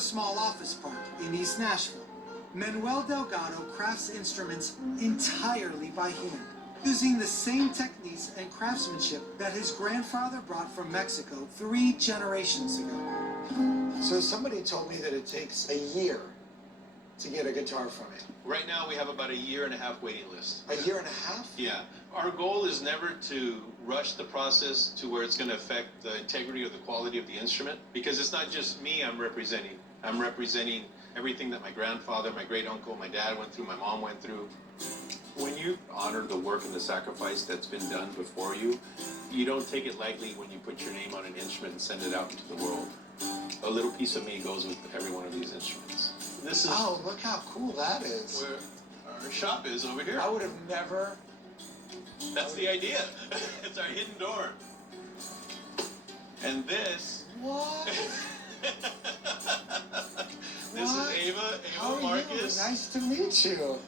a small office park in East Nashville. Manuel Delgado crafts instruments entirely by hand, using the same techniques and craftsmanship that his grandfather brought from Mexico 3 generations ago. So somebody told me that it takes a year to get a guitar from you. Right now we have about a 1.5 year waiting list. A year and a half? Yeah. Our goal is never to rush the process to where it's going to affect the integrity or the quality of the instrument, because it's not just me I'm representing. I'm representing everything that my grandfather, my great uncle, my dad went through, my mom went through. When you honor the work and the sacrifice that's been done before you, you don't take it lightly when you put your name on an instrument and send it out into the world. A little piece of me goes with every one of these instruments. This is Oh, look how cool that is. where our shop is over here. I would have never... That's the idea. It's our hidden door. And this... What? This What? is Ava How are Marcus. you? Nice to meet you.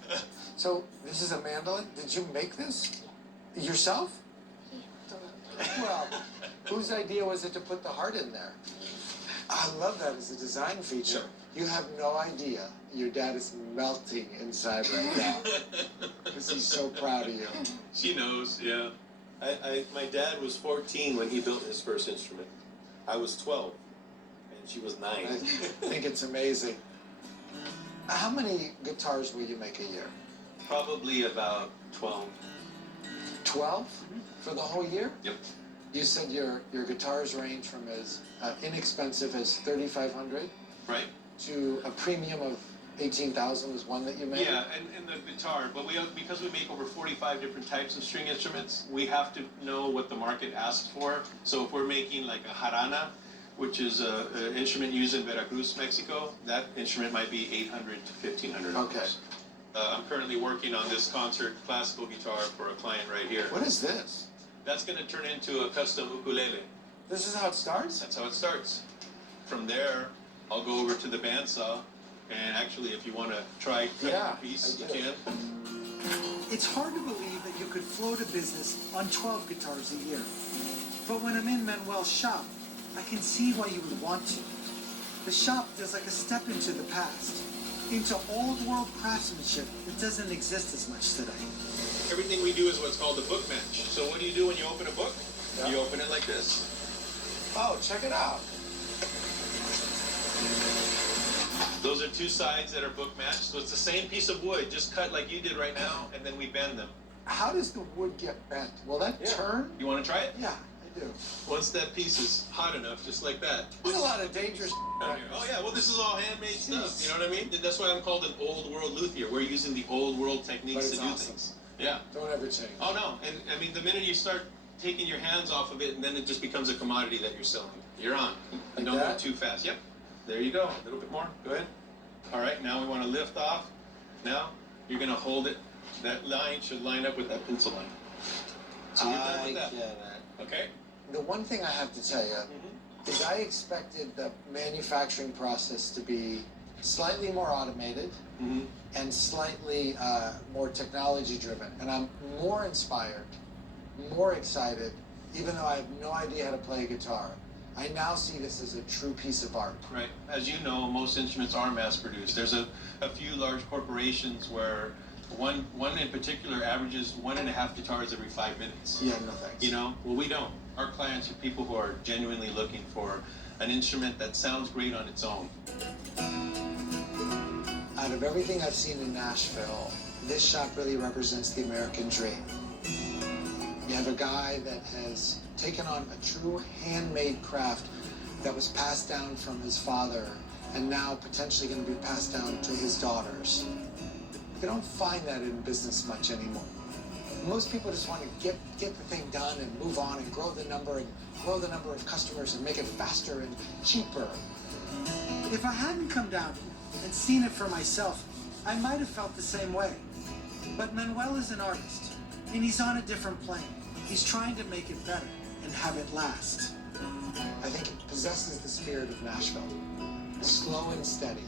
So, this is a mandolin? Did you make this? Yourself? Well, whose idea was it to put the heart in there? I love that as a design feature. You have no idea. Your dad is melting inside right now because he's so proud of you. She knows, yeah. My dad was 14 when he built his first instrument. I was 12, and she was 9. I think it's amazing. How many guitars will you make a year? Probably about 12. 12 for the whole year? Yep. You said your guitars range from as inexpensive as $3,500 Right? to a premium of $18,000 was one that you made? Yeah, and the guitar, but because we make over 45 different types of string instruments, we have to know what the market asks for. So if we're making like a jarana, which is an instrument used in Veracruz, Mexico, that instrument might be $800 to $1,500. Okay. I'm currently working on this concert classical guitar for a client right here. What is this? That's going to turn into a custom ukulele. This is how it starts? That's how it starts. From there, I'll go over to the bandsaw, and actually, if you want to try cutting a piece, you can. It's hard to believe that you could float a business on 12 guitars a year. But when I'm in Manuel's shop, I can see why you would want to. The shop feels like a step into the past, into old world craftsmanship that doesn't exist as much today. Everything we do is what's called a book match. So what do you do when you open a book? Yeah. You open it like this. Oh, check it out. Those are 2 sides that are book matched. So it's the same piece of wood, just cut like you did right now, and then we bend them. How does the wood get bent? Will that turn? You want to try it? Yeah, I do. Once that piece is hot enough, just like that. There's a lot of dangerous Oh yeah, well this is all handmade stuff, you know what I mean? That's why I'm called an old world luthier. We're using the old world techniques to do things. Yeah. Don't ever change. Oh no, and I mean the minute you start taking your hands off of it, and then it just becomes a commodity that you're selling. You're on. Like Don't that? move too fast. Yep. There you go. A little bit more. Go ahead. All right, now we want to lift off. Now you're going to hold it. That line should line up with that pencil line. So you're done with that. get it. Okay? The one thing I have to tell you is I expected the manufacturing process to be slightly more automated and slightly more technology driven. And I'm more inspired, more excited, even though I have no idea how to play a guitar. I now see this as a true piece of art. Right. As you know, most instruments are mass produced. There's a few large corporations where one in particular averages 1.5 guitars every 5 minutes. Yeah, no thanks. You know? Well, we don't. Our clients are people who are genuinely looking for an instrument that sounds great on its own. Out of everything I've seen in Nashville, this shop really represents the American dream. You have a guy that has taken on a true handmade craft that was passed down from his father and now potentially going to be passed down to his daughters. You don't find that in business much anymore. Most people just want to get the thing done and move on and grow the number of customers and make it faster and cheaper. If I hadn't come down and seen it for myself, I might have felt the same way. But Manuel is an artist, and he's on a different plane. He's trying to make it better and have it last. I think it possesses the spirit of Nashville. Slow and steady.